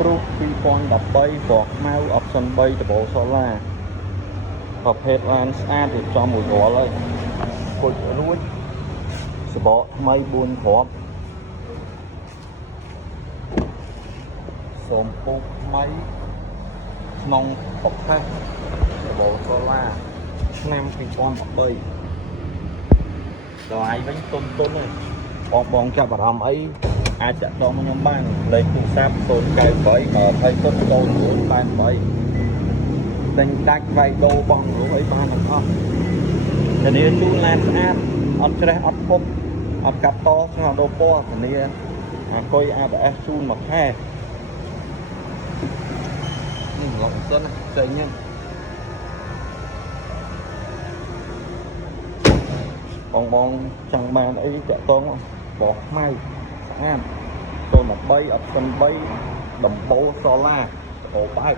Proof 2013 បកខ្មៅ option 3 double solar ប្រភេទឡានស្អាតរៀបចំមួយរាល់ហើយពុជរួចសបកថ្មី4គ្រាប់សូមពុកថ្មីក្នុងប្រភេទ double solar ឆ្នាំ2013តម្លៃវិញទុនហ្នឹងបងចាប់អារម្មណ៍អីអាចចាក់ដងខ្ញុំបានលេខទូរស័ព្ទ0972048ទិញដាច់វាយដូរបងលោកអីបានទាំងអស់ធានាជូនឡានស្អាតអត់ច្រេះអត់ពុកអត់កាត់តស្ងោដោពណ៌ធានាអាគុយ ABS ជូនមួយខែនេះឡុកសិនផ្សេងហ្នឹងបងចង់បានអីចាក់តងបោះខ្មៅស្អាត013 option 3ដំបូល solar ដំបូលបែក